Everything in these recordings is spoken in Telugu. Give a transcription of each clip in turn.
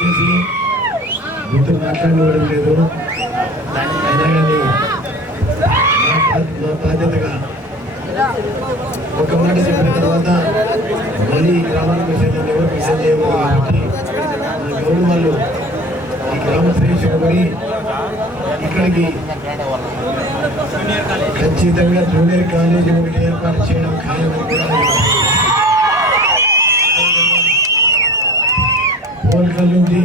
దయచేసి మీతో మాట్లాడడం లేదు. అయినా బాధ్యతగా ఒక మాట చెప్పిన తర్వాత మళ్ళీ గ్రామానికి మెసేజ్ ఎవరు మెసేజ్ చేయకూడదు కాబట్టి మన గౌరవ వాళ్ళు ఈ గ్రామ శ్రేష్ఠుని ఇక్కడికి ఖచ్చితంగా జూనియర్ కాలేజీ ఒకటి ఏర్పాటు చేయడం ఖాయమని కూడా పోల్కల్ నుంచి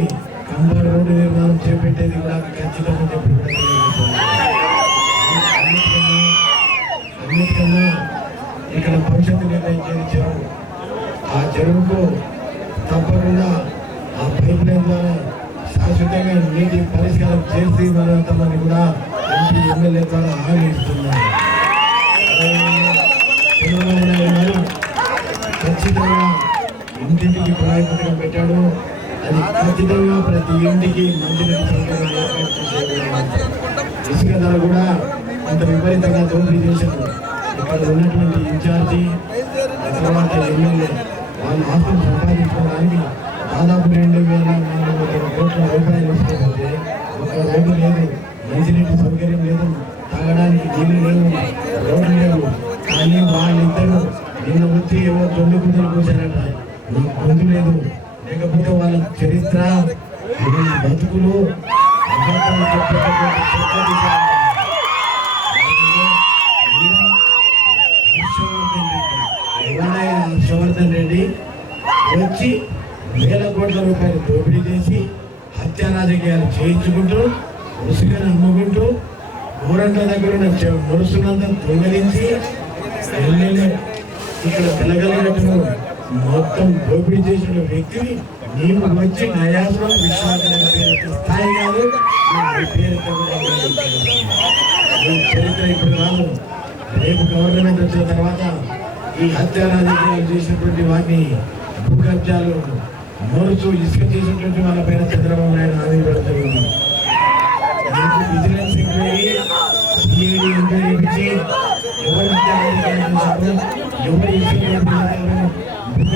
కంబాల రోడ్డు నిర్మాణం చేపట్టేది కూడా ఖచ్చితంగా చెప్పి అన్నిటికన్నా ఇక్కడ భవిష్యత్తు నిర్ణయించేది చెరువు. ఆ చెరువుకు తప్పకుండా ఆ పైప్ లైన్ ద్వారా శాశ్వతంగా నీటి పరిష్కారం చేసి మనంతమని కూడా ఎంపీ ఎమ్మెల్యే ద్వారా హామీ ఇస్తున్నారు చంద్రబాబు నాయుడు గారు ఖచ్చితంగా ఇంటింటికి కుళాయి పెట్టాడు. అది ఖచ్చితంగా ప్రతి ఇంటికి మంచినీటి సౌకర్యం ఏర్పాటు ఇసుక ధర కూడా అంత విపరీతంగా దోపిడీ చేశారు ఇక్కడ ఉన్నటువంటి ఇన్ఛార్జి తర్వాత ఎమ్మెల్యే వాళ్ళ ఆస్తులు సంపాదించుకోవడానికి దాదాపు రెండు వేల నాలుగు వందల కోట్ల రూపాయలు వేసుకోకపోతే ఒక రోడ్డు లేదు మంచినీటి సౌకర్యం లేదు తాగడానికి నీళ్ళు లేవు రోడ్లు లేవు కానీ వాళ్ళిద్దరూ నిన్న వచ్చి ఏవో తొమ్మిది గుంజలు కూర్చారంట నాకు పొందు లేదు. లేకపోతే వాళ్ళ చరిత్ర బతుకులు హర్షవర్ధన్ రెడ్డి వచ్చి వేల కోట్ల రూపాయలు దోపిడీ చేసి హత్యా రాజకీయాలు చేయించుకుంటూ ఉసుకను అమ్ముకుంటూ ఊరంట దగ్గర ఉన్న చె- మురుసునంతా దొంగలించి ఎమ్మెల్యే ఇక్కడ తెలగలగట్టును మొత్తం దోపిడీ చేసిన వ్యక్తిని నీవు వచ్చి నయాసం విశ్వాసాన్ని స్థాయి కాదు. చరిత్ర ఇప్పుడు రాదు రేపు గవర్నమెంట్ వచ్చిన తర్వాత ఈ హత్య రాజకీయాలు చేసినటువంటి వారిని భూ కబ్జాలు మరుచు ఇసుక చేసినటువంటి వాళ్ళ పైన చంద్రబాబు నాయుడు హామీ పెడుతున్నాను నాకు విజిలెన్స్ ఎంక్వైరీ సిఐడి ఎంక్వైరీ ఇచ్చి ఎవరు ఎవరు ఇసుక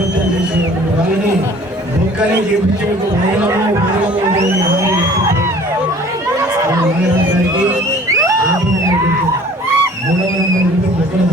అభ్యర్థన చేసినటువంటి వాళ్ళని బొక్కని చేపించేందుకు మూడవ నెంబర్ బొక్కలు